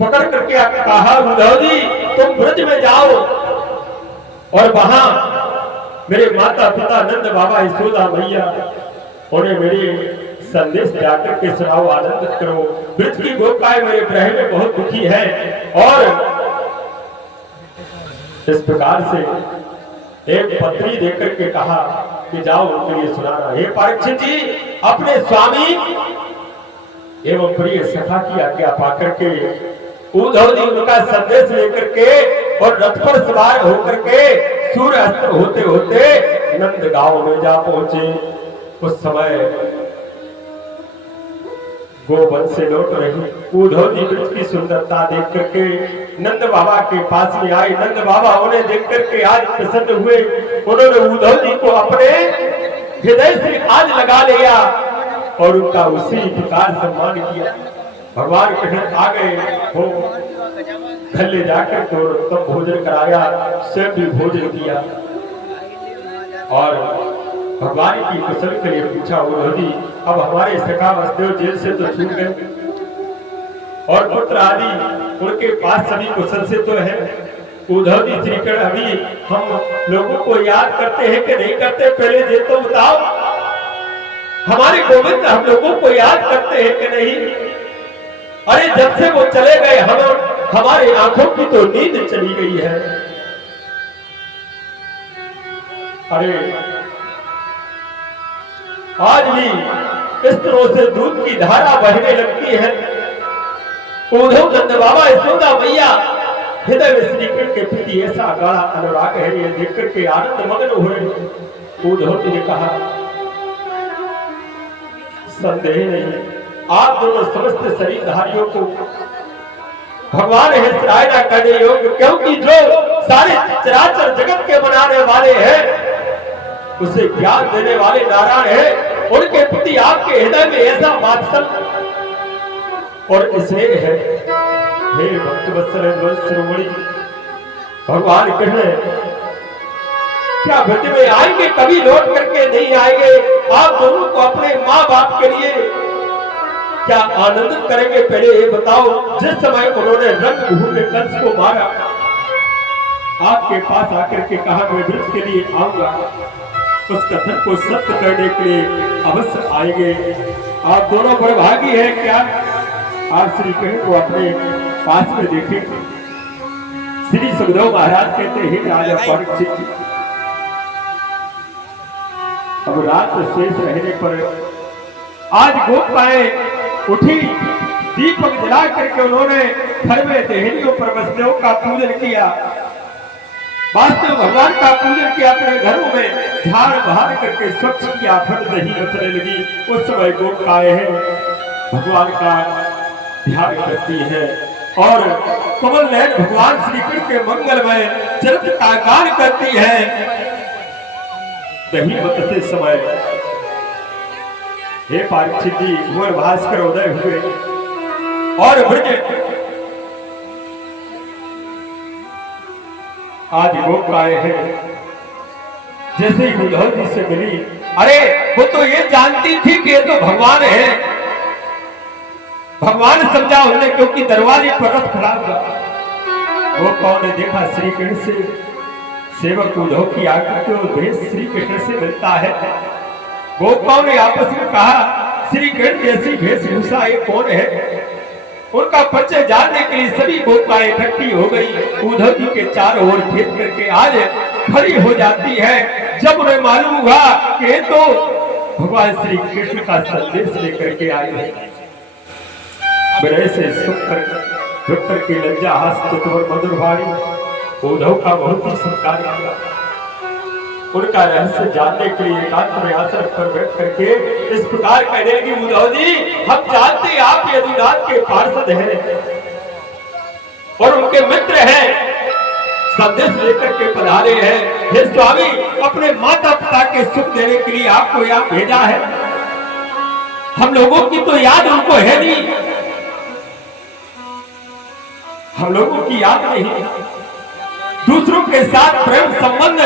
पकड़ करके आके कहा, उद्धव जी तुम ब्रज में जाओ और वहां मेरे माता पिता नंद बाबा यशोदा मैया उन्हें मेरे संदेश जाकर के सुनाओ, आनंदित करो। ब्रज की गोपिकाएं मेरे ग्रह में बहुत दुखी है। और इस प्रकार से एक पत्री देकर के कहा कि जाओ उनके लिए सुनाना। हे परीक्षित जी, अपने स्वामी एवं प्रिय सखा की आज्ञा पाकर के उद्धव जी उनका संदेश लेकर के और रथ पर सवार होकर के सूर्य अस्त होते होते नंद गांव में जा पहुंचे। उस समय गोवन से लौट रही उद्धव जी ब्रज की सुंदरता देख करके नंद बाबा के पास में आए। नंद बाबा उन्हें देख करके आज प्रसन्न हुए। उन्होंने उद्धव जी को अपने हृदय से आज लगा लिया और उनका उसी प्रकार सम्मान किया। भगवान कृष्ण आ गए हो, घर ले जाकर के तब भोजन कराया, स्वयं भी भोजन किया और भगवान की कुशल के लिए पूछा। उद्धव जी अब हमारे सखा वसुदेव जेल से तो छूट गए और पुत्र आदि उनके पास सभी कुशल से तो है। उद्धव जी श्री कृष्ण अभी हम लोगों को याद करते हैं कि नहीं करते, पहले ये तो बताओ। हमारे गोविंद हम लोगों को याद करते हैं कि नहीं? अरे जब से वो चले गए हमारे आंखों की तो नींद चली गई है। अरे आज भी इस तरह से दूध की धारा बहने लगती है। उद्धव नंद बाबा यशोदा मैया हृदय में श्री कृष्ण के प्रति ऐसा गाढ़ा अनुराग है, ये देख करके आनंद मग्न हुए। उद्धव जी ने कहा, संदेह नहीं, आप दोनों समस्त शरीरधारियों को भगवान है सराहना करने योग्य, क्योंकि जो सारे चराचर जगत के बनाने वाले हैं उसे ज्ञान देने वाले नारायण है। उनके प्रति आपके हृदय में ऐसा वात्सल्य और स्नेह है। हे भक्त वत्सल शिरोमणि भगवान कृष्ण क्या ब्रज में आएंगे, कभी लौट करके नहीं आएंगे? आप दोनों को अपने माँ बाप के लिए क्या आनंदित करेंगे? पहले ये बताओ। जिस समय उन्होंने रंगभूमि में कंस को मारा, आपके पास आकर के कहा मैं ब्रज के लिए आऊंगा, उस कथन को सत्य करने के लिए अवश्य आएंगे। आप दोनों बड़े भागी हैं क्या? आप श्री कृष्ण को अपने पास में देखें। श्री सुखदेव महाराज कहते हैं, राजा परीक्षित अब रात शेष रहने पर आज गोपिकाएं उठी, दीपक जला करके उन्होंने घर में देहरियों पर वसुदेव का पूजन किया, वास्तव भगवान का पूजन किया, अपने घरों में झाड़ बहार करके स्वच्छ किया, फल दही रचने लगी। उस समय गोपिकाएं हैं भगवान का ध्यान करती है और कमल नयन भगवान श्री कृष्ण के मंगलमय चरित्र का गान करती है। दही बतते समय हे परीक्षित जी भुवन भास्कर उदय हुए और ब्रज आज गोपिकाएं हैं जैसे ही उद्धव जी से मिली, अरे वो तो ये जानती थी कि ये तो भगवान है। भगवान समझा उन्हें, क्योंकि दरवाजे पर रथ खड़ा था। गोपिकाओं ने देखा श्री कृष्ण से सेवक उद्धव की आकर के भेष श्री कृष्ण से मिलता है। गोपिकाओं ने आपस में कहा, श्री कृष्ण जैसी वेशभूषा ये कौन है? उनका परिचय जानने के लिए सभी गोपिकाएं इकट्ठी हो गई। उद्धव जी के चारों ओर घेर करके आज खड़ी हो जाती है। जब उन्हें मालूम हुआ कि तो भगवान श्री कृष्ण का संदेश लेकर के आए हैं, विनय से सुख की लज्जा हास चतुर मधुर भारी उद्धव का बहुत ही सत्कार किया। उनका रहस्य जानने के लिए एकांत में आसन पर बैठ करके इस प्रकार कहने लगी, उद्धव जी हम जानते हैं आप यदुनाथ के पार्षद हैं और उनके मित्र हैं, संदेश लेकर के पधारे हैं। हे स्वामी, अपने माता पिता के सुख देने के लिए आपको यहाँ भेजा है। हम लोगों की तो याद उनको है नहीं, हम लोगों की याद नहीं। दूसरों के साथ प्रेम संबंध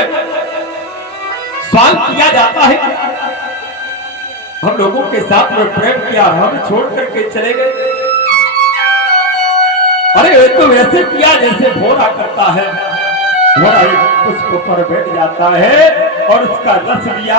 स्वांग किया जाता है। हम लोगों के साथ में प्रेम किया, हम छोड़ करके चले गए। अरे ये तो वैसे किया जैसे भोरा करता है। घोड़ा एक पुष्प पर बैठ जाता है और उसका रस लिया।